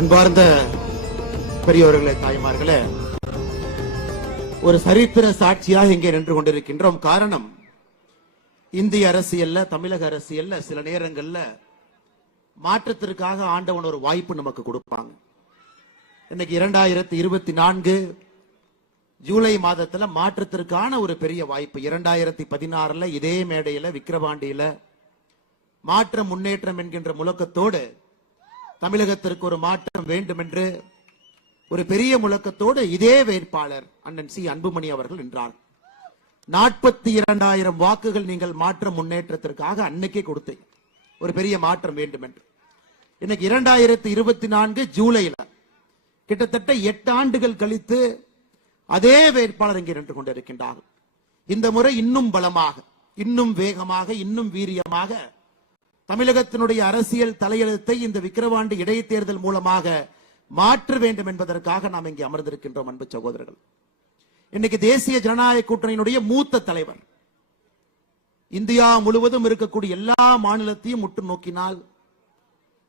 அன்பார்ந்த பெரியோர்களே, தாய்மார்களே, ஒரு சரித்திர சாட்சியாக இங்கே நின்று கொண்டிருக்கின்றோம். காரணம், இந்திய அரசியல்ல, தமிழக அரசியல்ல சில நேரங்கள்ல மாற்றத்திற்காக ஆண்டவன் ஒரு வாய்ப்பு நமக்கு கொடுப்பாங்க. இன்னைக்கு 2024 ஜூலை மாதத்துல மாற்றத்திற்கான ஒரு பெரிய வாய்ப்பு. 2016 இதே மேடையில விக்கிரவாண்டியில மாற்றம் முன்னேற்றம் என்கின்ற முழக்கத்தோடு தமிழகத்திற்கு ஒரு மாற்றம் வேண்டும் என்று ஒரு பெரிய முழக்கத்தோடு இதே வேட்பாளர் அண்ணன் சி அன்புமணி அவர்கள் நின்றார். 42,000 வாக்குகள் நீங்கள் மாற்றம் முன்னேற்றத்திற்காக அன்னைக்கே கொடுத்தீங்க, ஒரு பெரிய மாற்றம் வேண்டும் என்று. இன்னைக்கு 2024 ஜூலைல கிட்டத்தட்ட 8 ஆண்டுகள் கழித்து அதே வேட்பாளர் இங்கே நின்று கொண்டிருக்கின்றார். இந்த முறை இன்னும் பலமாக, இன்னும் வேகமாக, இன்னும் வீரியமாக தமிழகத்தினுடைய அரசியல் தலையெழுத்தை இந்த விக்கிரவாண்டி இடைத்தேர்தல் மூலமாக மாற்ற வேண்டும் என்பதற்காக நாம் இங்கே அமர்ந்திருக்கின்றோம். அன்பு சகோதரர்கள், இன்னைக்கு தேசிய ஜனநாயக கூட்டணியினுடைய மூத்த தலைவர், இந்தியா முழுவதும் இருக்கக்கூடிய எல்லா மாநிலத்தையும் முற்று நோக்கினால்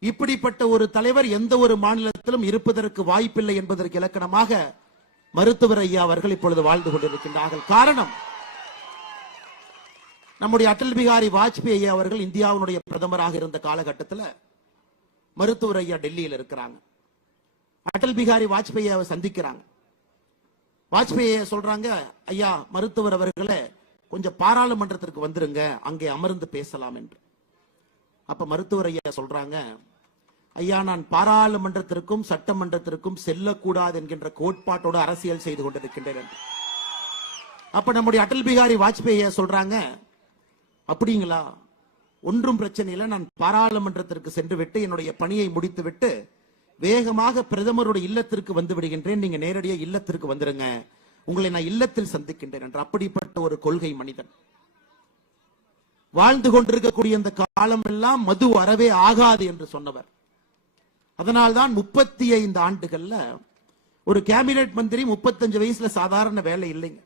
இப்படிப்பட்ட ஒரு தலைவர் எந்த ஒரு மாநிலத்திலும் இருப்பதற்கு வாய்ப்பில்லை என்பதற்கு இலக்கணமாக மருத்துவர் ஐயா அவர்கள் இப்பொழுது வாழ்ந்து கொண்டிருக்கின்றார்கள். காரணம், நம்முடைய அடல் பிகாரி வாஜ்பேயி அவர்கள் இந்தியாவுடைய பிரதமராக இருந்த காலகட்டத்தில் மருத்துவர் ஐயா டெல்லியில் இருக்கிறாங்க. அடல் பிகாரி வாஜ்பேயி அவர் சந்திக்கிறாங்க. வாஜ்பேயி சொல்றாங்க, ஐயா மருத்துவர் அவர்களே, கொஞ்சம் பாராளுமன்றத்திற்கு வந்துருங்க, அங்கே அமர்ந்து பேசலாம் என்று. அப்ப மருத்துவர் ஐயா சொல்றாங்க, ஐயா நான் பாராளுமன்றத்திற்கும் சட்டமன்றத்திற்கும் செல்லக்கூடாது என்கின்ற கோட்பாட்டோடு அரசியல் செய்து கொண்டிருக்கின்றேன். அப்ப நம்முடைய அடல் பிகாரி வாஜ்பேயி சொல்றாங்க, அப்படிங்களா, ஒன்றும் பிரச்சனை இல்லை, நான் பாராளுமன்றத்திற்கு சென்று விட்டு என்னுடைய பணியை முடித்து விட்டு வேகமாக பிரதமருடைய இல்லத்திற்கு வந்து விடுகின்றேன், நீங்க நேரடியாக இல்லத்திற்கு வந்துருங்க, உங்களை நான் இல்லத்தில் சந்திக்கின்றேன் என்று. அப்படிப்பட்ட ஒரு கொள்கை மனிதன். வாழ்ந்து கொண்டிருக்கக்கூடிய இந்த காலம் எல்லாம் மது அறவே ஆகாது என்று சொன்னவர். அதனால்தான் 35 ஆண்டுகள்ல ஒரு கேபினெட் மந்திரி 35 வயசுல சாதாரண வேலை இல்லைங்க.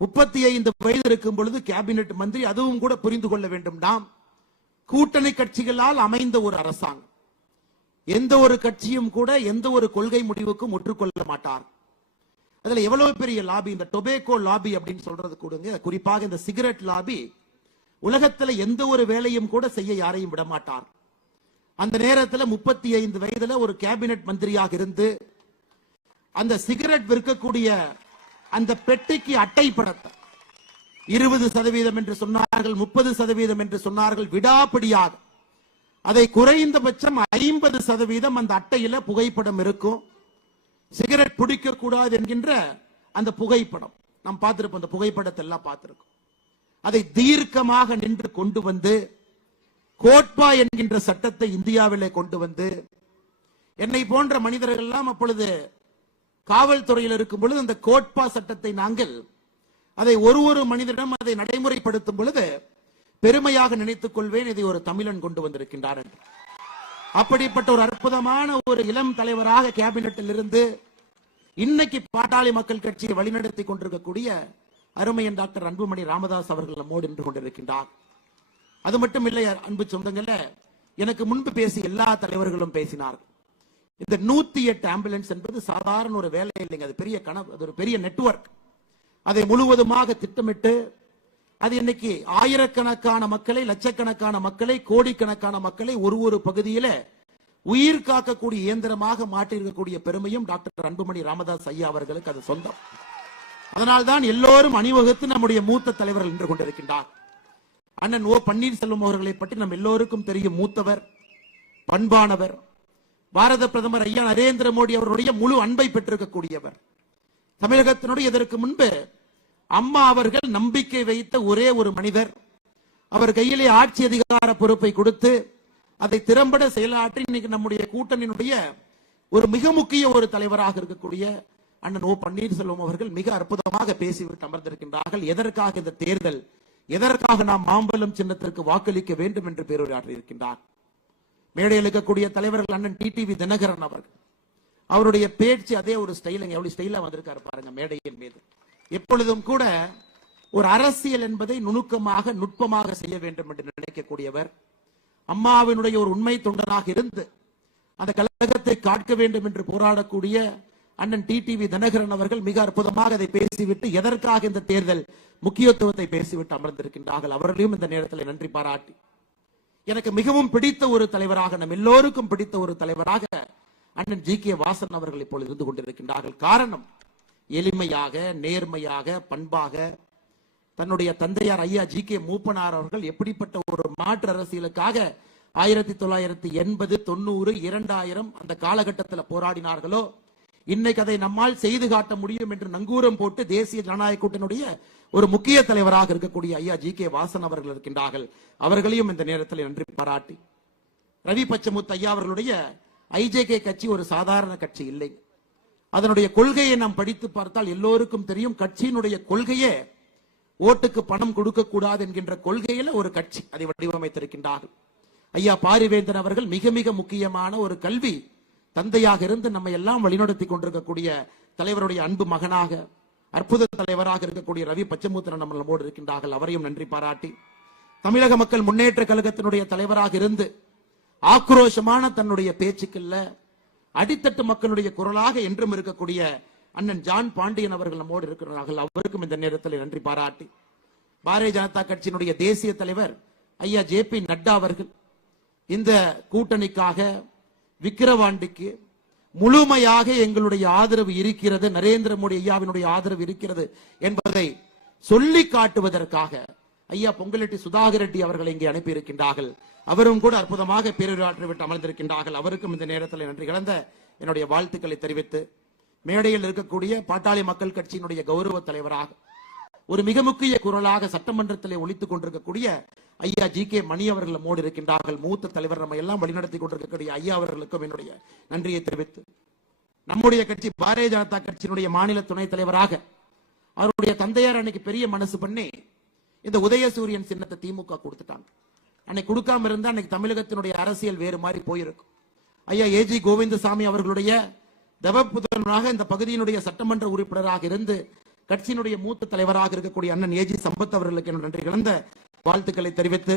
35 வயது இருக்கும் பொழுது கேபினெட் மந்திரி, அதுவும் கூட புரிந்து கொள்ள வேண்டும், நாம் கூட்டணி கட்சிகளால் அமைந்த ஒரு அரசாங்கம். எந்த ஒரு கட்சியும் கூட எந்த ஒரு கொள்கை முடிவுக்கும் ஒற்றுக்கொள்ள மாட்டார். அதுல எவ்வளவு பெரிய லாபி, இந்த டொபேக்கோ லாபி அப்படின்னு சொல்றது கூடங்க, குறிப்பாக இந்த சிகரெட் லாபி உலகத்துல எந்த ஒரு வேலையும் கூட செய்ய யாரையும் விட மாட்டார். அந்த நேரத்தில் 35 வயதுல ஒரு கேபினெட் மந்திரியாக இருந்து அந்த சிகரெட் விற்கக்கூடிய அந்த பெட்டிக்கு அட்டை படத்தை 20% என்று சொன்னார்கள், 30% என்று சொன்னார்கள். விடாப்பிடியாக அதை குறைந்தபட்சம் 50% அந்த அட்டையில புகைப்படம் இருக்கும். சிகரெட் பிடிக்க கூடாது என்கின்ற அந்த புகைப்படம் நாம் பார்த்திருப்போம், அந்த புகைப்படத்தை எல்லாம் பார்த்திருக்கோம். அதை தீர்க்கமாக நின்று கொண்டு வந்து கோட்பா என்கின்ற சட்டத்தை இந்தியாவிலே கொண்டு வந்து, என்னை போன்ற மனிதர்கள் எல்லாம் அப்பொழுது காவல்துறையில் இருக்கும் பொழுது அந்த கோட்பா சட்டத்தை நாங்கள் அதை ஒரு மனிதனிடம் அதை நடைமுறைப்படுத்தும் பொழுது பெருமையாக நினைத்துக் கொள்வேன், இதை ஒரு தமிழன் கொண்டு வந்திருக்கின்றார் என்று. அப்படிப்பட்ட ஒரு அற்புதமான ஒரு இளம் தலைவராக கேபினெட்டில் இருந்து இன்னைக்கு பாட்டாளி மக்கள் கட்சியை வழிநடத்தி கொண்டிருக்கக்கூடிய அருமையன் டாக்டர் அன்புமணி ராமதாஸ் அவர்கள் நம்மோடு நின்று கொண்டிருக்கின்றார். அது மட்டும் இல்லை அன்பு சொந்தங்கள, எனக்கு முன்பு பேசிய எல்லா தலைவர்களும் பேசினார்கள். இந்த 108 ஆம்புலன்ஸ் என்பது சாதாரண ஒரு வேலை இல்லைங்க, அது பெரிய கனவு, அது ஒரு பெரிய நெட்வொர்க். அதை முழுவதுமாக திட்டமிட்டு அது இன்னைக்கு ஆயிரக்கணக்கான மக்களை, லட்சக்கணக்கான மக்களை, கோடிக்கணக்கான மக்களை ஒரு பகுதியில உயிர் காக்கக்கூடிய இயந்திரமாக மாற்றியிருக்கக்கூடிய பெருமையும் டாக்டர் அன்புமணி ராமதாஸ் ஐயா அவர்களுக்கு அது சொந்தம். அதனால்தான் எல்லோரும் அணிவகுத்து நம்முடைய மூத்த தலைவர்கள் நின்று கொண்டிருக்கின்றார். அண்ணன் ஓ பன்னீர்செல்வம் அவர்களை பற்றி நம் எல்லோருக்கும் தெரியும், மூத்தவர், பண்பானவர், பாரத பிரதமர் ஐயா நரேந்திர மோடி அவருடைய முழு அன்பை பெற்றிருக்கக்கூடியவர். தமிழகத்தினுடைய இதற்கு முன்பு அம்மா அவர்கள் நம்பிக்கை வைத்த ஒரே ஒரு மனிதர். அவர் கையிலே ஆட்சி அதிகார பொறுப்பை கொடுத்து அதை திறம்பட செயலாற்றி இன்னைக்கு நம்முடைய கூட்டணியினுடைய ஒரு மிக முக்கிய ஒரு தலைவராக இருக்கக்கூடிய அண்ணன் ஓ பன்னீர்செல்வம் அவர்கள் மிக அற்புதமாக பேசிவிட்டு அமர்ந்திருக்கின்றார்கள். எதற்காக இந்த தேர்தல், எதற்காக நாம் மாம்பழம் சின்னத்திற்கு வாக்களிக்க வேண்டும் என்று பேருரையாற்றி இருக்கின்றார். மேடையில் இருக்கக்கூடிய தலைவர்கள் அண்ணன் டிடிவி தினகரன் அவர்கள், அவருடைய பேச்சு அதே ஒரு ஸ்டைலுங்க, எவ்வளவு ஸ்டைலா வந்திருக்காரு பாருங்க மேடையின் மீது. எப்பொழுதும் கூட ஒரு அரசியல் என்பதை நுணுக்கமாக நுட்பமாக செய்ய வேண்டும் என்று நினைக்கக்கூடியவர். அம்மாவினுடைய ஒரு உண்மை தொண்டனாக இருந்து அந்த கழகத்தை காக்க வேண்டும் என்று போராடக்கூடிய அண்ணன் டிடிவி தினகரன் அவர்கள் மிக அற்புதமாக அதை பேசிவிட்டு எதற்காக இந்த தேர்தல் முக்கியத்துவத்தை பேசிவிட்டு அமர்ந்திருக்கின்றார்கள். அவர்களையும் இந்த நேரத்தில் நன்றி பாராட்டி, எனக்கு மிகவும் பிடித்த ஒரு தலைவராக, நம் எல்லோருக்கும் பிடித்த ஒரு தலைவராக அண்ணன் ஜி.கே. வாசன் அவர்கள் இப்பொழுது இருந்து கொண்டிருக்கின்றார்கள். காரணம், எளிமையாக, நேர்மையாக, பண்பாக தன்னுடைய தந்தையார் ஐயா ஜி.கே. மூப்பனார் அவர்கள் எப்படிப்பட்ட ஒரு மாற்று அரசியலுக்காக 1980, 90, 2000 அந்த காலகட்டத்தில் போராடினார்களோ, இன்னைக்கு அதை நம்மால் செய்து காட்ட முடியும் என்று நங்கூரம் போட்டு தேசிய ஜனநாயக கூட்டணியுடைய ஒரு முக்கிய தலைவராக இருக்கக்கூடிய ஐயா ஜி.கே. வாசன் அவர்கள் இருக்கின்றார்கள். அவர்களையும் இந்த நேரத்தில் நன்றி பாராட்டி, ரவி பச்சமுத்து ஐயா அவர்களுடைய ஐஜேகே கட்சி ஒரு சாதாரண கட்சி இல்லை. அதனுடைய கொள்கையை நாம் படித்து பார்த்தால் எல்லோருக்கும் தெரியும். கட்சியினுடைய கொள்கையே ஓட்டுக்கு பணம் கொடுக்க கூடாது என்கின்ற கொள்கையில ஒரு கட்சி அதை வடிவமைத்திருக்கின்றார்கள். ஐயா பாரிவேந்தன் அவர்கள் மிக மிக முக்கியமான ஒரு கல்வி தந்தையாக இருந்து நம்மை எல்லாம் வழிநடத்தி கொண்டிருக்கக்கூடிய தலைவருடைய அன்பு மகனாக, அற்புத தலைவராக இருக்கக்கூடிய ரவி பச்சமுத்திரன் நம்மளோடு இருக்கின்றார்கள். அவரையும் நன்றி பாராட்டி, தமிழக மக்கள் முன்னேற்ற கழகத்தினுடைய தலைவராக இருந்து ஆக்ரோஷமான தன்னுடைய பேச்சுக்கள்ல அடித்தட்டு மக்களுடைய குரலாக என்றும் இருக்கக்கூடிய அண்ணன் ஜான் பாண்டியன் அவர்கள் நம்மோடு இருக்கிறார்கள். அவருக்கும் இந்த நேரத்தில் நன்றி பாராட்டி, பாரதிய ஜனதா கட்சியினுடைய தேசிய தலைவர் ஐயா ஜே.பி. நட்டா அவர்கள் இந்த கூட்டணிக்காக விக்கிரவாண்டிக்கு முழுமையாக எங்களுடைய ஆதரவு இருக்கிறது, நரேந்திர மோடி ஐயாவினுடைய ஆதரவு இருக்கிறது என்பதை சொல்லி காட்டுவதற்காக ஐயா பொங்கலெட்டி சுதாகர் ரெட்டி அவர்கள் இங்கே அனுப்பி இருக்கின்றார்கள். அவரும் கூட அற்புதமாக பேருரையாற்றி விட்டு அமர்ந்திருக்கின்றார்கள். அவருக்கும் இந்த நேரத்தில் நன்றி கலந்த என்னுடைய வாழ்த்துக்களை தெரிவித்து, மேடையில் இருக்கக்கூடிய பாட்டாளி மக்கள் கட்சியினுடைய கௌரவ தலைவராக ஒரு மிக முக்கிய குரலாக சட்டமன்றத்தில் ஒலித்துக் கொண்டிருக்கக்கூடிய ஐயா ஜி.கே. மணி அவர்கள் நம்மோடு இருக்கின்றார்கள். மூத்த தலைவர் நம்ம எல்லாம் வழிநடத்தி கொண்டிருக்கக்கூடிய ஐயா அவர்களுக்கும் என்னுடைய நன்றியை தெரிவித்து, நம்முடைய கட்சி பாரதிய ஜனதா கட்சியினுடைய மாநில துணைத் தலைவராக அவருடைய தந்தையார் அன்னைக்கு பெரிய மனசு பண்ணி இந்த உதயசூரியன் சின்னத்தை திமுக கொடுத்துட்டாங்க. அன்னைக்கு கொடுக்காம இருந்தா அன்னைக்கு தமிழகத்தினுடைய அரசியல் வேறு மாதிரி போயிருக்கும். ஐயா ஏ.ஜி. கோவிந்தசாமி அவர்களுடைய தவப்புதனாக இந்த பகுதியினுடைய சட்டமன்ற உறுப்பினராக இருந்து கட்சியினுடைய மூத்த தலைவராக இருக்கக்கூடிய அண்ணன் ஏ.ஜி. சம்பத் அவர்களுக்கு நன்றி கலந்த வாழ்த்துக்களை தெரிவித்து,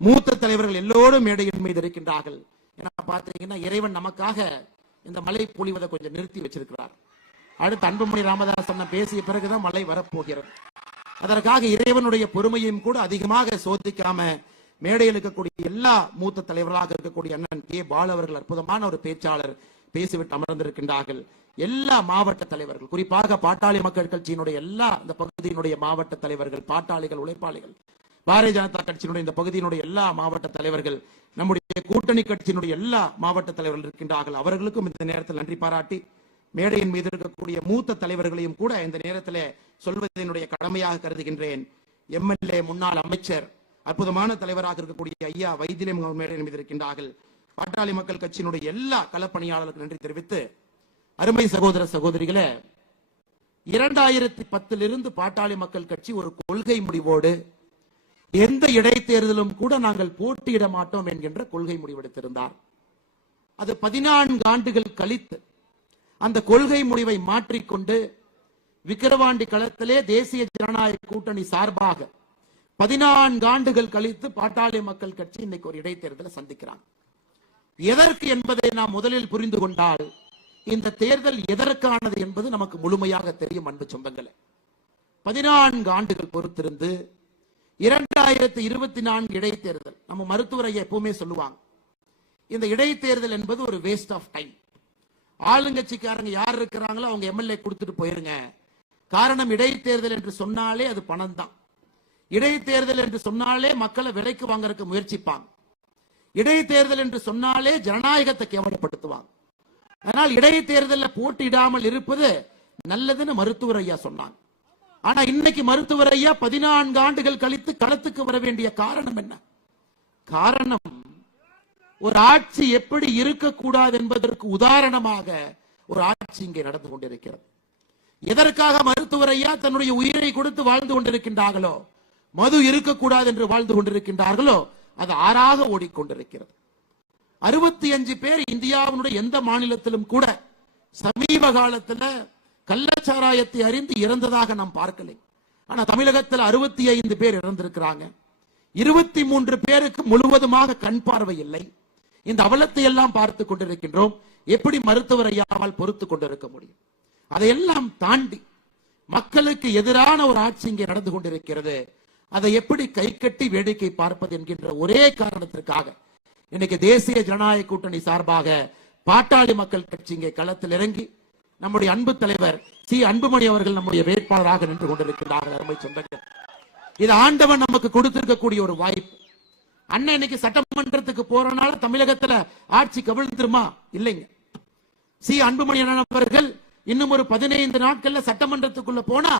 மூத்த தலைவர்கள் எல்லோரும் மேடையின் மீது இருக்கின்றார்கள். ஏன்னா பாத்தீங்கன்னா இறைவன் நமக்காக இந்த மழை பொழிவதை கொஞ்சம் நிறுத்தி வச்சிருக்கிறார். அடுத்து அன்புமணி ராமதாஸ் அண்ணன் பேசிய பிறகுதான் மழை வரப்போகிறது. அதற்காக இறைவனுடைய பொறுமையும் கூட அதிகமாக சோதிக்காம மேடையில் இருக்கக்கூடிய எல்லா மூத்த தலைவர்களாக இருக்கக்கூடிய அண்ணன் கே. பால் அவர்கள் அற்புதமான ஒரு பேச்சாளர் பேசிவிட்டு அமர்ந்திருக்கின்றார்கள். எல்லா மாவட்ட தலைவர்கள், குறிப்பாக பாட்டாளி மக்கள் கட்சியினுடைய எல்லா இந்த பகுதியினுடைய மாவட்ட தலைவர்கள், பாட்டாளிகள், உழைப்பாளிகள், பாரதிய ஜனதா கட்சியினுடைய இந்த பகுதியினுடைய எல்லா மாவட்ட தலைவர்கள், நம்முடைய கூட்டணி கட்சியினுடைய எல்லா மாவட்ட தலைவர்கள் இருக்கின்றார்கள். அவர்களுக்கும் இந்த நேரத்தில் நன்றி பாராட்டி, மேடையின் மீது இருக்கக்கூடிய மூத்த தலைவர்களையும் கூட இந்த நேரத்தில் சொல்வதனுடைய கடமையாக கருதுகின்றேன். எம்எல்ஏ, முன்னாள் அமைச்சர், அற்புதமான தலைவராக இருக்கக்கூடிய ஐயா வைத்திலிங்கம் மேடையின் மீது இருக்கின்றார்கள். பாட்டாளி மக்கள் கட்சியினுடைய எல்லா களப்பணியாளர்களுக்கு நன்றி தெரிவித்து, அருமை சகோதர சகோதரிகளே, 2010 பாட்டாளி மக்கள் கட்சி ஒரு கொள்கை முடிவோடு எந்த இடைத்தேர்தலும் கூட நாங்கள் போட்டியிட மாட்டோம் என்கின்ற கொள்கை முடிவெடுத்திருந்தார். அது 14 ஆண்டுகள் கழித்து அந்த கொள்கை முடிவை மாற்றிக்கொண்டு விக்கிரவாண்டி களத்திலே தேசிய ஜனநாயக கூட்டணி சார்பாக 14 ஆண்டுகள் கழித்து பாட்டாளி மக்கள் கட்சி இன்னைக்கு ஒரு இடைத்தேர்தலை சந்திக்கிறாங்க. எதற்கு என்பதை நாம் முதலில் புரிந்து கொண்டால் இந்த தேர்தல் எதற்கானது என்பது நமக்கு முழுமையாக தெரியும். அன்பு சொந்தங்களே, 14 ஆண்டுகள் பொறுத்திருந்து 2024 இடைத்தேர்தல், நம்ம மருத்துவரை எப்பவுமே சொல்லுவாங்க, இந்த இடைத்தேர்தல் என்பது ஒரு வேஸ்ட் ஆஃப் டைம். ஆளுங்கட்சிக்காரங்க யார் இருக்கிறாங்களோ அவங்க எம்எல்ஏ கொடுத்துட்டு போயிருங்க. காரணம், இடைத்தேர்தல் என்று சொன்னாலே அது பணம் தான். இடைத்தேர்தல் என்று சொன்னாலே மக்களை விலைக்கு வாங்கறதுக்கு முயற்சிப்பாங்க. இடைத்தேர்தல் என்று சொன்னாலே ஜனநாயகத்தை கேவலப்படுத்துவாங்க. அதனால் இடைத்தேர்தலில் போட்டியிடாமல் இருப்பது நல்லதுன்னு மருத்துவர் ஐயா சொன்னாங்க. ஆனா இன்னைக்கு மருத்துவர் ஐயா 14 ஆண்டுகள் கழித்து களத்துக்கு வர வேண்டிய காரணம் என்ன? காரணம், ஒரு ஆட்சி எப்படி இருக்கக்கூடாது என்பதற்கு உதாரணமாக ஒரு ஆட்சி இங்கே நடந்து கொண்டிருக்கிறது. எதற்காக மருத்துவர் ஐயா தன்னுடைய உயிரை கொடுத்து வாழ்ந்து கொண்டிருக்கின்றார்களோ, மது இருக்கக்கூடாது என்று வாழ்ந்து கொண்டிருக்கின்றார்களோ, அது ஆறாக ஓடிக்கொண்டிருக்கிறது. 65 பேர் இந்தியாவினுடைய எந்த மாநிலத்திலும் கூட சமீப காலத்தில் கள்ளச்சாராயத்தை அறிந்து இறந்ததாக நாம் பார்க்கலை. ஆனா தமிழகத்தில் 65 பேர் இறந்திருக்கிறாங்க. 23 பேருக்கு முழுவதுமாக கண் பார்வை இல்லை. இந்த அவலத்தை எல்லாம் பார்த்து கொண்டிருக்கின்றோம். எப்படி மருத்துவர் ஐயாவால் பொறுத்து கொண்டிருக்க முடியும்? அதையெல்லாம் தாண்டி மக்களுக்கு எதிரான ஒரு ஆட்சி இங்கே நடந்து கொண்டிருக்கிறது. அதை எப்படி கை கட்டி வேடிக்கை பார்ப்பது என்கின்ற ஒரே காரணத்திற்காக இன்னைக்கு தேசிய ஜனநாயக கூட்டணி சார்பாக பாட்டாளி மக்கள் கட்சி இங்கே களத்தில் இறங்கி நம்முடைய அன்பு தலைவர் சி அன்புமணி அவர்கள் நம்முடைய வேட்பாளராக நின்று கொண்டிருக்கிறார்கள். அருமை சொந்தங்கள், இது ஆண்டவன் நமக்கு கொடுத்திருக்கக்கூடிய ஒரு வாய்ப்பு. அண்ணன் இன்னைக்கு சட்டமன்றத்துக்கு போறனால தமிழகத்துல ஆட்சி கவிழ்ந்துருமா? இல்லைங்க. சி அன்புமணி அவர்கள் இன்னும் ஒரு 15 நாட்கள்ல சட்டமன்றத்துக்குள்ள போனா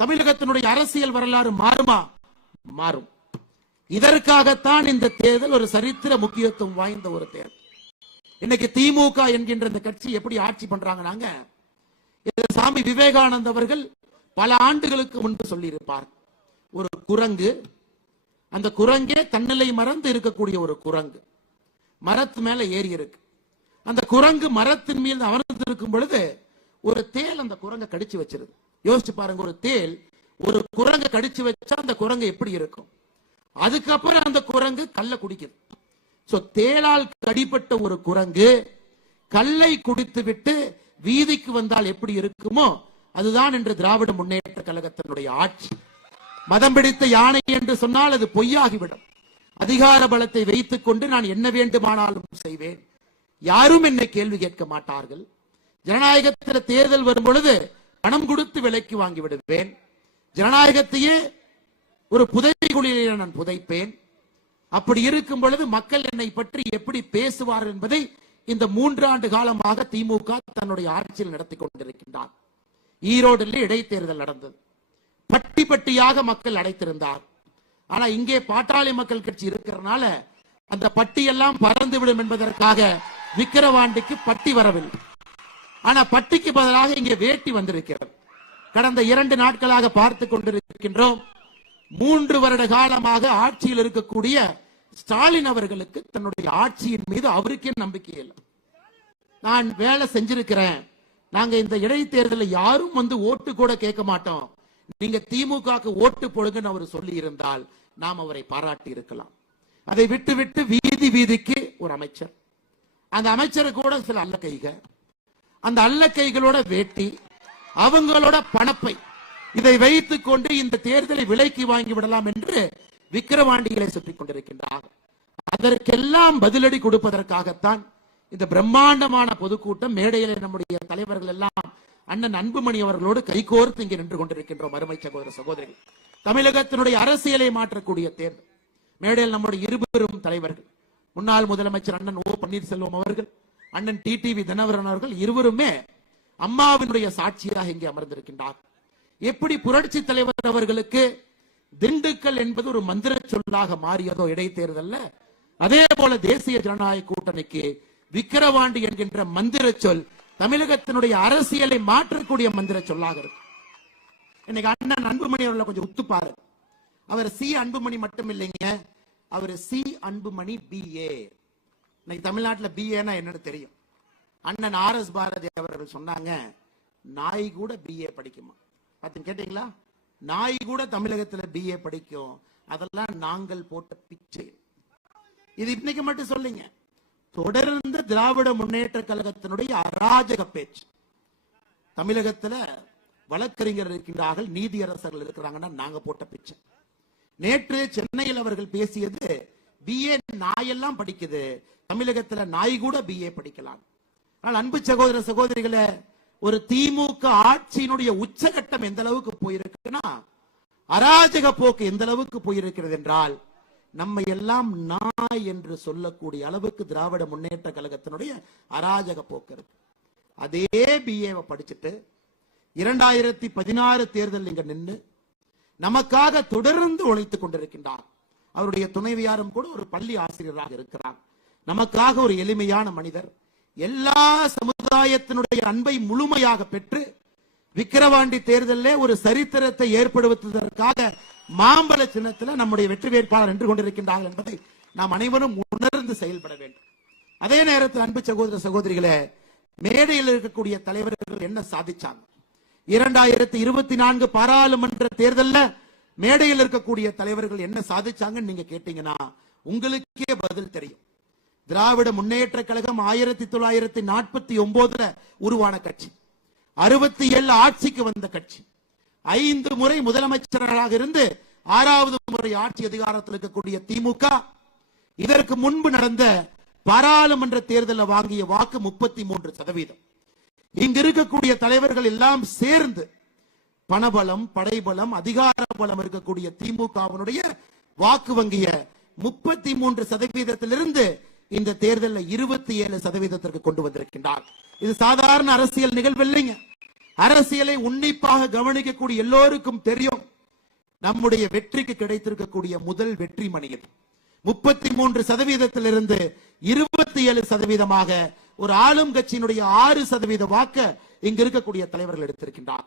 தமிழகத்தினுடைய அரசியல் வரலாறு மாறுமா? மாறும். இதற்காகத்தான் இந்த தேர்தல் ஒரு சரித்திர முக்கியத்துவம் வாய்ந்த ஒரு தேர்தல். இன்னைக்கு திமுக என்கின்ற இந்த கட்சி எப்படி ஆட்சி பண்றாங்க? சாமி விவேகானந்த அவர்கள் பல ஆண்டுகளுக்கு முன்பு சொல்லி இருப்பார். ஒரு குரங்கு, அந்த குரங்கே தன்னிலை மறந்து இருக்கக்கூடிய ஒரு குரங்கு மரத்து மேல ஏறி இருக்கு. அந்த குரங்கு மரத்தின் மீது அமர்ந்து இருக்கும் பொழுது ஒரு தேல் அந்த குரங்கை கடிச்சு வச்சிருது. யோசிச்சு பாருங்க, ஒரு தேல் ஒரு குரங்கை கடிச்சு வச்சா அந்த குரங்கு எப்படி இருக்கும்? அதுக்கப்புறம் அந்த குரங்கு கல்லை குடிக்குது. தேளால் கடிப்பட்ட ஒரு குரங்கு கல்லை குடித்து விட்டு வீதிக்கு வந்தால் எப்படி இருக்குமோ அதுதான் என்று திராவிட முன்னேற்ற கழகத்தினுடைய ஆட்சி. மதம் பிடித்த யானை என்று சொன்னால் அது பொய்யாகிவிடும். அதிகார பலத்தை வைத்துக் கொண்டு நான் என்ன வேண்டுமானாலும் செய்வேன், யாரும் என்னை கேள்வி கேட்க மாட்டார்கள். ஜனநாயகத்தில் தேர்தல் வரும் பொழுது பணம் கொடுத்து விலைக்கு வாங்கி விடுவேன். ஜனநாயகத்தையே ஒரு புதைகுழியிலே நான் புதைப்பேன். அப்படி இருக்கும் பொழுது மக்கள் என்னை பற்றி எப்படி பேசுவார் என்பதை இந்த 3 ஆண்டு காலமாக திமுக தன்னுடைய ஆட்சியில் நடத்தி கொண்டிருக்கின்றார். ஈரோடில் இடைத்தேர்தல் நடந்தது. பட்டி பட்டியாக மக்கள் அடைத்திருந்தார். ஆனா இங்கே பாட்டாளி மக்கள் கட்சி இருக்கிறதுனால அந்த பட்டியெல்லாம் பறந்துவிடும் என்பதற்காக விக்கிரவாண்டிக்கு பட்டி வரவில்லை. ஆனா பட்டிக்கு பதிலாக இங்கே வேட்டி வந்திருக்கிறது. கடந்த 2 நாட்களாக பார்த்து கொண்டிருக்கின்றோம். 3 வருட காலமாக ஆட்சியில் இருக்கக்கூடிய ஸ்டாலின் அவர்களுக்கு தன்னுடைய ஆட்சியின் மீது அவருக்கே நம்பிக்கை இல்லை. நான் வேலை செஞ்சிருக்கிறேன், நாங்க இந்த இடைத்தேர்தலில் யாரும் வந்து ஓட்டு கூட கேட்க மாட்டோம், நீங்க திமுக ஓட்டு போடுங்கன்னு அவர் சொல்லி இருந்தால் நாம் அவரை பாராட்டி இருக்கலாம். அதை விட்டு விட்டு வீதி வீதிக்கு ஒரு அமைச்சர், அந்த அமைச்சர் கூட சில அல்ல கைகள், அந்த அல்ல கைகளோட வேட்டி, அவங்களோட பணப்பை, இதை வைத்துக் கொண்டு இந்த தேர்தலை விலைக்கு வாங்கி விடலாம் என்று விக்கிரவாண்டிகளை சுற்றிக் கொண்டிருக்கின்றார். அதற்கெல்லாம் பதிலடி கொடுப்பதற்காகத்தான் இந்த பிரம்மாண்டமான பொதுக்கூட்டம். மேடையில் நம்முடைய தலைவர்கள் எல்லாம் அண்ணன் அன்புமணி அவர்களோடு கைகோர்த்து இங்கே நின்று கொண்டிருக்கின்றோம். அருமை சகோதர சகோதரிகள், தமிழகத்தினுடைய அரசியலை மாற்றக்கூடிய தேர்தல். மேடையில் நம்முடைய இருவரும் தலைவர்கள், முன்னாள் முதலமைச்சர் அண்ணன் ஓ பன்னீர்செல்வம் அவர்கள், அண்ணன் டிடிவி தினகரன் அவர்கள், இருவருமே அம்மாவினுடைய சாட்சியாக இங்கே அமர்ந்திருக்கின்றார். எப்படி புரட்சி தலைவர் அவர்களுக்கு திண்டுக்கல் என்பது ஒரு மந்திர சொல்லாக மாறியதோ இடைத்தேர்தல்ல, அதே போல தேசிய ஜனநாயக கூட்டணிக்கு விக்கிரவாண்டி என்கின்ற மந்திர சொல் தமிழகத்தினுடைய அரசியலை மாற்றக்கூடிய மந்திர சொல்லாக இருக்கு. இன்னைக்கு அண்ணன் அன்புமணி அவர்களை கொஞ்சம் உத்துப்பாரு. அவர் சி அன்புமணி மட்டும் இல்லைங்க, அவர் சி அன்புமணி BA. இன்னைக்கு தமிழ்நாட்டில் BAனா என்னன்னு தெரியும். அண்ணன் RS பாரதி அவர்கள் சொன்னாங்க, நாய் கூட BA படிக்குமா? கேட்டீங்களா? நாய் கூட தமிழகத்தில் BA படிக்கும். அதெல்லாம் நாங்கள் போட்ட பிச்சை. இது இன்னைக்கு மட்டும் சொல்லுங்க, தொடர்ந்து திராவிட முன்னேற்ற கழகத்தினுடைய அராஜக பேச்சு. தமிழகத்துல வழக்கறிஞர் இருக்கின்றார்கள், நீதியரசர்கள் இருக்கிறாங்கன்னா நாங்க போட்ட பிச்சை. நேற்று சென்னையில் அவர்கள் பேசியது, BA நாயெல்லாம் படிக்குது, தமிழகத்துல நாய் கூட BA படிக்கலாம். ஆனால் அன்பு சகோதர சகோதரிகளை, ஒரு திமுக ஆட்சியினுடைய உச்சகட்டம் எந்த அளவுக்கு போயிருக்குன்னா, அராஜக போக்கு எந்த அளவுக்கு போயிருக்கிறது என்றால், நம்ம எல்லாம் நாய் என்று சொல்லக்கூடிய அளவுக்கு திராவிட முன்னேற்ற கழகத்தினுடைய அராஜக போக்கு இருக்கு. அதே BA படிச்சுட்டு 2016 தேர்தல் இங்க நின்று நமக்காக தொடர்ந்து உழைத்துக் கொண்டிருக்கின்றார். அவருடைய துணைவியாரும் கூட ஒரு பள்ளி ஆசிரியராக இருக்கிறார். நமக்காக ஒரு எளிமையான மனிதர். எல்லா சமுதாயத்தினுடைய அன்பை முழுமையாக பெற்று விக்கிரவாண்டி தேர்தலில் ஒரு சரித்திரத்தை ஏற்படுத்துவதற்காக மாம்பழ சின்னத்தில் நம்முடைய வெற்றி வேட்பாளர் நின்று கொண்டிருக்கின்றார்கள் என்பதை நாம் அனைவரும் உணர்ந்து செயல்பட வேண்டும். அதே நேரத்தில் அன்பு சகோதர சகோதரிகளே, மேடையில் இருக்கக்கூடிய தலைவர்கள் என்ன சாதிச்சாங்க? 2024 பாராளுமன்ற தேர்தலில் மேடையில் இருக்கக்கூடிய தலைவர்கள் என்ன சாதிச்சாங்கன்னு நீங்க கேட்டீங்கன்னா உங்களுக்கே பதில் தெரியும். திராவிட முன்னேற்ற கழகம் 1949 உருவான கட்சி, 67 ஆட்சிக்கு வந்த கட்சி, 5 முறை முதலமைச்சராக இருந்து 6வது முறை ஆட்சி அதிகாரத்தில் இருக்கக்கூடிய திமுக இதற்கு முன்பு நடந்த பாராளுமன்ற தேர்தலில் வாங்கிய வாக்கு 33%. இங்கு இருக்கக்கூடிய தலைவர்கள் எல்லாம் சேர்ந்து பணபலம், படைபலம், அதிகார பலம் இருக்கக்கூடிய திமுகவினுடைய வாக்கு வங்கிய 33%இலிருந்து இந்த தேர்தலில் 27%க்கு கொண்டு வந்திருக்கின்றார். இது சாதாரண அரசியல் நிகழ்வு இல்லைங்க. அரசியலை உன்னிப்பாக கவனிக்கக்கூடிய எல்லோருக்கும் தெரியும் நம்முடைய வெற்றிக்கு கிடைத்திருக்கக்கூடிய முதல் வெற்றி மணி இது. 33%இலிருந்து 27%, ஒரு ஆளும் கட்சியினுடைய 6% வாக்க இங்க இருக்கக்கூடிய தலைவர்கள் எடுத்திருக்கின்றார்.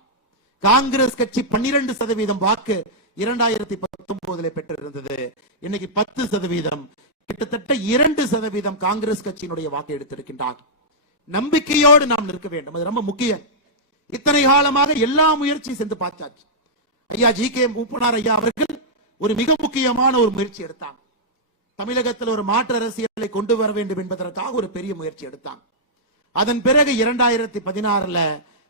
காங்கிரஸ் கட்சி 12% வாக்கு 2019 பெற்றிருந்தது. இன்னைக்கு 10%, கிட்டத்தட்ட 2% காங்கிரஸ் கட்சியினுடைய வாக்கு எடுத்திருக்கின்றார். நம்பிக்கையோடு நாம் நிற்க வேண்டும், அது ரொம்ப முக்கியம். இத்தனை காலமாக எல்லா முயற்சி சென்று பார்த்தாச்சு. ஐயா ஜி.கே. மூப்பனார் ஐயா அவர்கள் ஒரு மிக முக்கியமான ஒரு முயற்சி எடுத்தாங்க. தமிழகத்தில் ஒரு மாற்று அரசியலை கொண்டு வர வேண்டும் என்பதற்காக ஒரு பெரிய முயற்சி எடுத்தாங்க. அதன் பிறகு 2016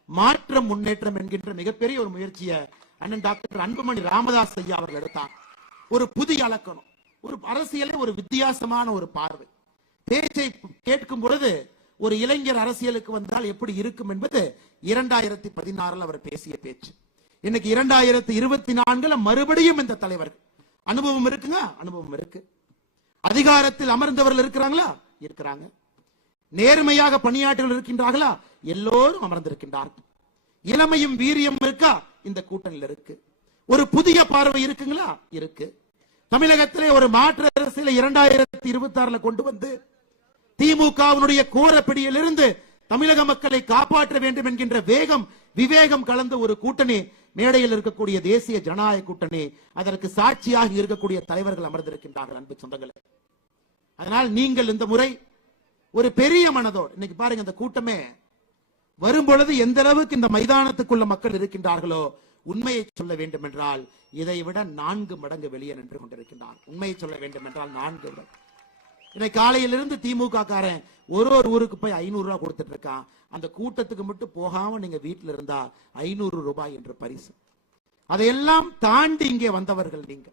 மாற்றம் முன்னேற்றம் என்கின்ற மிகப்பெரிய ஒரு முயற்சியை அண்ணன் டாக்டர் அன்புமணி ராமதாஸ் ஐயா அவர்கள் எடுத்தாங்க. ஒரு புதிய அலக்கணம், ஒரு அரசியலை ஒரு வித்தியாசமான ஒரு பார்வை, பேச்சை கேட்கும் பொழுது ஒரு இளைஞர் அரசியலுக்கு வந்தால் எப்படி இருக்கும் என்பது 2016 அவர் பேசிய பேச்சு. இன்னைக்கு 2024 மறுபடியும் இந்த தலைவர்கள் அனுபவம் இருக்குங்க, அனுபவம் இருக்கு. அதிகாரத்தில் அமர்ந்தவர்கள் இருக்கிறாங்களா? இருக்கிறாங்க. நேர்மையாக பணியாற்றல் இருக்கின்றார்களா? எல்லோரும் அமர்ந்திருக்கின்றார்கள். இளமையும் வீரியம் இருக்கா? இந்த கூட்டணியில் இருக்கு. ஒரு புதிய பார்வை இருக்குங்களா? இருக்கு. தமிழகத்திலே ஒரு மாற்று அரசியலை 2026 கொண்டு வந்து திமுகவினுடைய கோரப்பிடியிலிருந்து தமிழக மக்களை காப்பாற்ற வேண்டும் என்கின்ற வேகம், விவேகம் கலந்த ஒரு கூட்டணி மேடையில் இருக்கக்கூடிய தேசிய ஜனநாயக கூட்டணி. அதற்கு சாட்சியாக இருக்கக்கூடிய தலைவர்கள் அமர்ந்திருக்கின்றார்கள். அன்பு சொந்தங்களே, அதனால் நீங்கள் இந்த முறை ஒரு பெரிய மனதோடு, இன்னைக்கு பாருங்க, இந்த கூட்டமே வரும்பொழுது எந்த அளவுக்கு இந்த மைதானத்துக்குள்ள மக்கள் இருக்கின்றார்களோ, உண்மையை சொல்ல வேண்டும் என்றால் இதை விட 4 மடங்கு வெளியே நின்று கொண்டிருக்கின்றார். உண்மையை சொல்ல வேண்டும் என்றால் 4 மடங்கு. இன்னைக்கு காலையிலிருந்து திமுக காரன் ஒரு ஊருக்கு போய் 500 ரூபாய் கொடுத்துட்டு இருக்கான். அந்த கூட்டத்துக்கு மட்டும் போகாம நீங்க வீட்டில் இருந்தா 500 ரூபாய் என்று பரிசு. அதையெல்லாம் தாண்டி இங்கே வந்தவர்கள் நீங்க,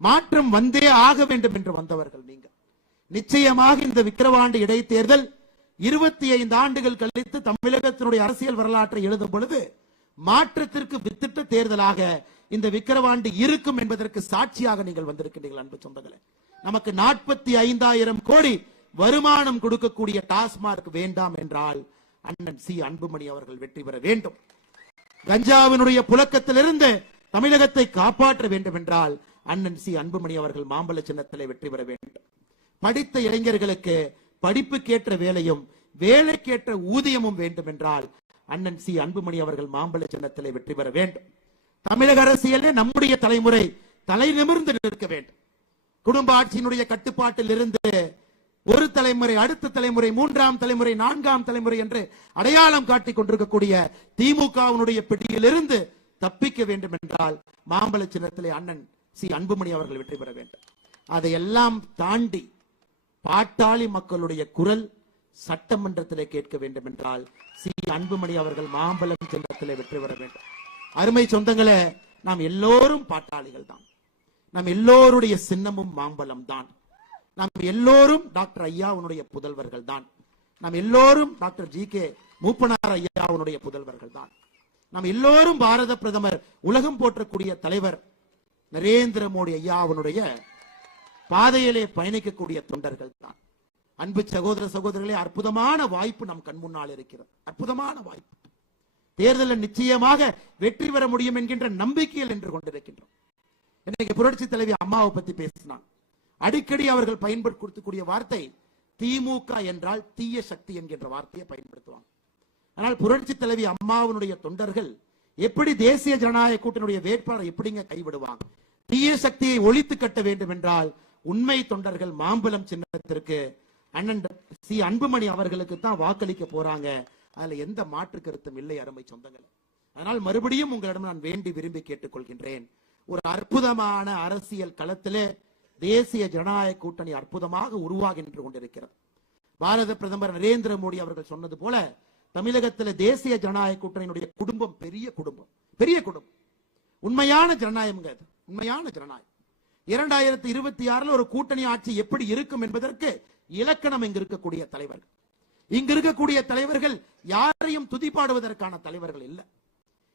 மாற்றம் வந்தே ஆக வேண்டும் என்று வந்தவர்கள் நீங்க. நிச்சயமாக இந்த விக்கிரவாண்டி இடைத்தேர்தல் 25 ஆண்டுகள் கழித்து தமிழகத்தினுடைய அரசியல் வரலாற்றை எழுதும் பொழுது மாற்றத்திற்கு வித்திட்ட தேர்தலாக இந்த விக்கிரவாண்டி இருக்கும் என்பதற்கு சாட்சியாக நீங்கள் வந்திருக்கின்றீர்கள். அன்பு சொந்தங்களே, நமக்கு 45,000 கோடி வருமானம் கொடுக்கக்கூடிய டாஸ்மார்க் வேண்டாம் என்றால் அண்ணன் சி அன்புமணி அவர்கள் வெற்றி பெற வேண்டும். கஞ்சாவினுடைய புழக்கத்திலிருந்து தமிழகத்தை காப்பாற்ற வேண்டும் என்றால் அண்ணன் சி அன்புமணி அவர்கள் மாம்பழ சின்னத்திலே வெற்றி பெற வேண்டும். படித்த இளைஞர்களுக்கு படிப்புக்கேற்ற வேலையும் வேலைக்கேற்ற ஊதியமும் வேண்டும் என்றால் அண்ணன் சி அன்புமணி அவர்கள் மாம்பழ சின்னத்திலே வெற்றி பெற வேண்டும். தமிழக அரசியலே நம்முடைய தலைமுறை தலை நிமிர்ந்து நிற்க வேண்டும். குடும்ப ஆட்சியினுடைய கட்டுப்பாட்டில் இருந்து ஒரு தலைமுறை, அடுத்த தலைமுறை, 3ஆம் தலைமுறை, 4ஆம் தலைமுறை என்று அடையாளம் காட்டிக் கொண்டிருக்கக்கூடிய திமுகவினுடைய பிடியிலிருந்து தப்பிக்க வேண்டும் என்றால் மாம்பழ சின்னத்திலே அண்ணன் சி அன்புமணி அவர்கள் வெற்றி பெற வேண்டும். அதையெல்லாம் தாண்டி பாட்டாளி மக்களுடைய குரல் சட்டமன்றத்திலே கேட்க வேண்டும் என்றால் சி அன்புமணி அவர்கள் மாம்பழம் சின்னத்திலே வெற்றி பெற வேண்டும். அருமை சொந்தங்களே, நாம் எல்லோரும் பாட்டாளிகள் தான். நம் எல்லோருடைய சின்னமும் மாம்பழம் தான். நாம் எல்லோரும் டாக்டர் ஐயாவுடைய புதல்வர்கள் தான். நாம் எல்லோரும் டாக்டர் ஜி.கே. மூப்பனார் ஐயாவுடைய புதல்வர்கள் தான். நாம் எல்லோரும் பாரத பிரதமர், உலகம் போற்றக்கூடிய தலைவர் நரேந்திர மோடி ஐயாவுடைய பாதையிலே பயணிக்கக்கூடிய தொண்டர்கள் தான். அன்பு சகோதர சகோதரர்களே, அற்புதமான வாய்ப்பு நம் கண் முன்னால் இருக்கிறது. அற்புதமான வாய்ப்பு. தேர்தலில் நிச்சயமாக வெற்றி பெற முடியும் என்கின்ற நம்பிக்கையில் நின்று கொண்டிருக்கின்றோம். இன்னைக்கு புரட்சி தலைவி அம்மாவை பத்தி பேசினாங்க. அடிக்கடி அவர்கள் பயன்படுத்தக்கூடிய வார்த்தை திமுக என்றால் தீய சக்தி என்கின்ற வார்த்தையை பயன்படுத்துவாங்க. ஆனால் புரட்சி தலைவி அம்மாவுடைய தொண்டர்கள் எப்படி தேசிய ஜனநாயக கூட்டணியுடைய வேட்பாளர் எப்படிங்க கைவிடுவாங்க? தீய சக்தியை ஒழித்து கட்ட வேண்டும் என்றால் உண்மை தொண்டர்கள் மாம்பழம் சின்னத்திற்கு அண்ணன் சி அன்புமணி அவர்களுக்கு தான் வாக்களிக்க போறாங்க. அதுல எந்த மாற்று கருத்தும் இல்லை. அருமை சொந்தங்கள், அதனால் மறுபடியும் உங்களிடம் நான் வேண்டி விரும்பி கேட்டுக்கொள்கின்றேன். ஒரு அற்புதமான அரசியல் களத்திலே தேசிய ஜனநாயக கூட்டணி அற்புதமாக உருவாகி நின்று கொண்டிருக்கிறது. பாரத பிரதமர் நரேந்திர மோடி அவர்கள் சொன்னது போல தமிழகத்தில் தேசிய ஜனநாயக கூட்டணியினுடைய குடும்பம் பெரிய குடும்பம். உண்மையான ஜனநாயகம், உண்மையான ஜனநாயகம். 2026 ஒரு கூட்டணி ஆட்சி எப்படி இருக்கும் என்பதற்கு இலக்கணம் இங்கு இருக்கக்கூடிய தலைவர்கள். இங்கு இருக்கக்கூடிய தலைவர்கள் யாரையும் துதிப்பாடுவதற்கான தலைவர்கள் இல்ல.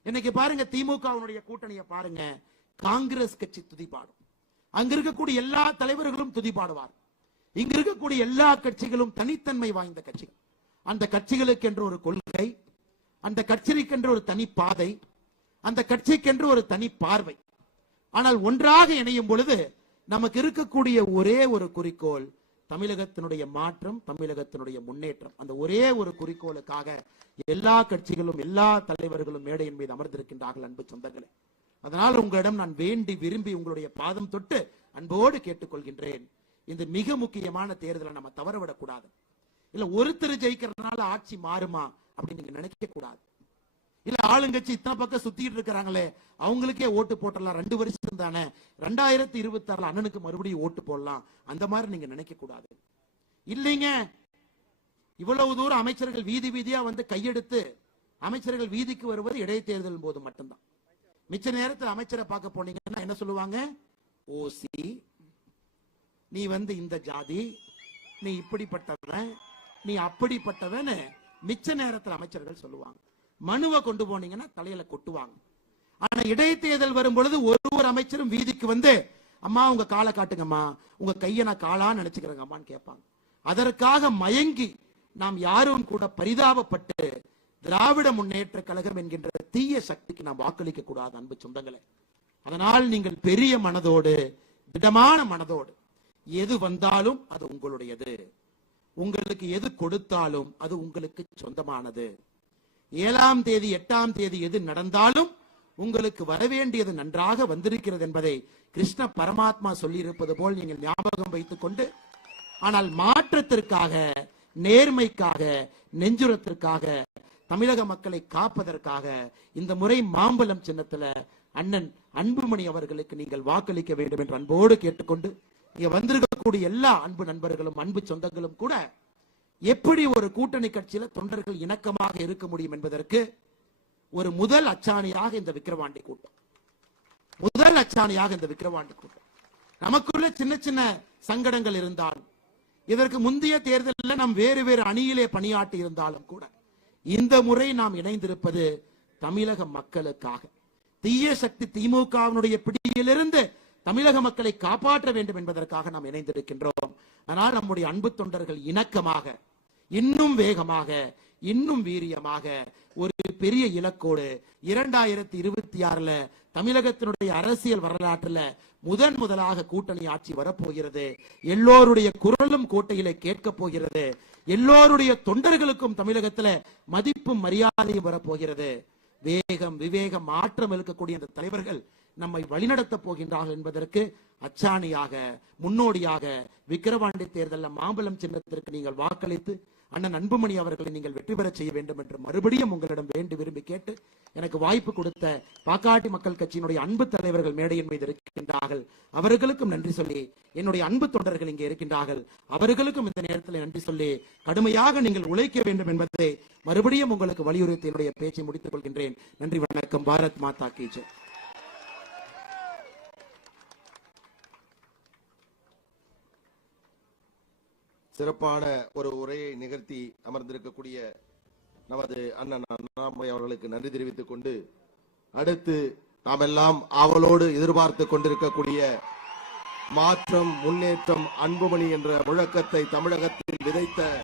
இன்னைக்கு பாருங்க, திமுகவுடைய கூட்டணியை பாருங்க, காங்கிரஸ் கட்சி துதிப்பாடும். அங்க இருக்கக்கூடிய எல்லா தலைவர்களும் துதிப்பாடுவார். இங்க இருக்கக்கூடிய எல்லா கட்சிகளும் தனித்தன்மை வாய்ந்த கட்சிகள். அந்த கட்சிகளுக்கு என்று ஒரு கொள்கை, அந்த கட்சிக்கென்று ஒரு தனி பாதை, அந்த கட்சிக்கென்று ஒரு தனி பார்வை. ஆனால் ஒன்றாக இணையும் பொழுது நமக்கு இருக்கக்கூடிய ஒரே ஒரு குறிக்கோள் தமிழகத்தினுடைய மாற்றம், தமிழகத்தினுடைய முன்னேற்றம். அந்த ஒரே ஒரு குறிக்கோளுக்காக எல்லா கட்சிகளும் எல்லா தலைவர்களும் மேடையின் மீது அமர்ந்திருக்கின்றார்கள் அன்பு சொந்தங்களே. அதனால் உங்களிடம் நான் வேண்டி விரும்பி உங்களுடைய பாதம் தொட்டு அன்போடு கேட்டுக்கொள்கின்றேன், இந்த மிக முக்கியமான தேர்தலை நம்ம தவறவிடக் கூடாது. இல்ல ஒருத்தர் ஜெயிக்கிறதுனால ஆட்சி மாறுமா அப்படின்னு நீங்க நினைக்க கூடாது. இல்ல ஆளுங்கட்சி இத்தனை பக்கம் சுத்திட்டு இருக்கிறாங்களே, அவங்களுக்கே ஓட்டு போட்டலாம், 2 வருஷம் தானே, 2026 அண்ணனுக்கு மறுபடியும் ஓட்டு போடலாம், அந்த மாதிரி நீங்க நினைக்க கூடாது. இல்லைங்க, இவ்வளவு தூரம் அமைச்சர்கள் வீதி வீதியா வந்து கையெடுத்து அமைச்சர்கள் வீதிக்கு வருவது இடைத்தேர்தல் போது மட்டும்தான். மிச்ச நேரத்தில் அமைச்சரை பார்க்க போனீங்கன்னா என்ன சொல்லுவாங்க? ஓசி, நீ வந்து இந்த ஜாதி, நீ இப்படிப்பட்டவன், நீ அப்படிப்பட்டவன் மிச்ச நேரத்தில் அமைச்சர்கள் சொல்லுவாங்க. மனுவை கொண்டு போனீங்கன்னா தலையில கொட்டுவாங்க. ஆனா இடைத்தேர்தல் வரும் பொழுது ஒரு அமைச்சரும் வீதிக்கு வந்து, அம்மா உங்க காலை காட்டுங்கம்மா, உங்க கையை நான் காலான்னு நினைச்சுக்கிறேங்க அம்மான்னு கேட்பாங்க. அதற்காக மயங்கி நாம் யாரும் கூட பரிதாபப்பட்டு திராவிட முன்னேற்ற கழகம் என்கின்ற தீய சக்திக்கு நாம் வாக்களிக்க கூடாது அன்பு சொந்தங்களே. அதனால் நீங்கள் பெரிய மனதோடு, திடமான மனதோடு, எது வந்தாலும் அது உங்களுடையது, உங்களுக்கு எது கொடுத்தாலும் அது உங்களுக்கு சொந்தமானது. 7ஆம் தேதி 8ஆம் தேதி எது நடந்தாலும் உங்களுக்கு வரவேண்டியது நன்றாக வந்திருக்கிறது என்பதை கிருஷ்ண பரமாத்மா சொல்லி இருப்பது போல் நீங்கள் ஞாபகம் வைத்துக் கொண்டு, ஆனால் மாற்றத்திற்காக, நேர்மைக்காக, நெஞ்சுரத்திற்காக, தமிழக மக்களை காப்பதற்காக இந்த முறை மாம்பழம் சின்னத்துல அண்ணன் அன்புமணி அவர்களுக்கு நீங்கள் வாக்களிக்க வேண்டும் என்று அன்போடு கேட்டுக்கொண்டு, இங்க வந்திருக்கக்கூடிய எல்லா அன்பு நண்பர்களும் அன்பு சொந்தங்களும் கூட எப்படி ஒரு கூட்டணி கட்சியில தொண்டர்கள் இணக்கமாக இருக்க முடியும் என்பதற்கு ஒரு முதல் அச்சாணியாக இந்த விக்கிரவாண்டி கூட்டம், முதல் அச்சாணியாக இந்த விக்கிரவாண்டி கூட்டம். நமக்குள்ள சின்ன சின்ன சங்கடங்கள் இருந்தாலும், இதற்கு முந்தைய தேர்தலில் நாம் வேறு வேறு அணியிலே பணியாற்றி இருந்தாலும் கூட இந்த முறை நாம் இணைந்திருப்பது தமிழக மக்களுக்காக. தீய சக்தி திமுகவினுடைய பிடியிலிருந்து தமிழக மக்களை காப்பாற்ற வேண்டும் என்பதற்காக நாம் இணைந்திருக்கின்றோம். ஆனால் நம்முடைய அன்பு தொண்டர்கள் இணக்கமாக, இன்னும் வேகமாக, இன்னும் வீரியமாக ஒரு பெரிய இலக்கோடு 2026 தமிழகத்தினுடைய அரசியல் வரலாற்றில் முதலாக கூட்டணி ஆட்சி வரப்போகிறது. எல்லோருடைய குரலும் கோட்டையிலே கேட்க போகிறது. எல்லோருடைய தொண்டர்களுக்கும் தமிழகத்தில் மதிப்பும் மரியாதையும் வரப்போகிறது. வேகம், விவேகம், மாற்றம் இருக்கக்கூடிய இந்த தலைவர்கள் நம்மை வழிநடத்த போகின்றார்கள் என்பதற்கு அச்சாணியாக, முன்னோடியாக விக்கிரவாண்டி தேர்தலில் மாம்பழம் சின்னத்திற்கு நீங்கள் வாக்களித்து அண்ணன் அன்புமணி அவர்களை நீங்கள் வெற்றி பெற செய்ய வேண்டும் என்று மறுபடியும் உங்களிடம் வேண்டி விரும்பி கேட்டு, எனக்கு வாய்ப்பு கொடுத்த பாக்காட்டி மக்கள் கட்சியினுடைய அன்பு தலைவர்கள் மேடையின் மீது இருக்கின்றார்கள், அவர்களுக்கும் நன்றி சொல்லி, என்னுடைய அன்பு தொண்டர்கள் இங்கே இருக்கின்றார்கள், அவர்களுக்கும் இந்த நேரத்தில் நன்றி சொல்லி, கடுமையாக நீங்கள் உழைக்க வேண்டும் என்பதை மறுபடியும் உங்களுக்கு வலியுறுத்தி என்னுடைய பேச்சை முடித்துக் கொள்கின்றேன். நன்றி, வணக்கம். பாரத் மாதா கி ஜெய். சிறப்பான ஒரு உரையை நிகழ்த்தி அமர்ந்திருக்கக்கூடிய நமது அண்ணன் அண்ணாமலை அவர்களுக்கு நன்றி தெரிவித்துக் கொண்டு, அடுத்து நாம் எல்லாம் ஆவலோடு எதிர்பார்த்து கொண்டிருக்கக்கூடிய மாற்றம், முன்னேற்றம், அன்புமணி என்ற முழக்கத்தை தமிழகத்தில் விதைத்த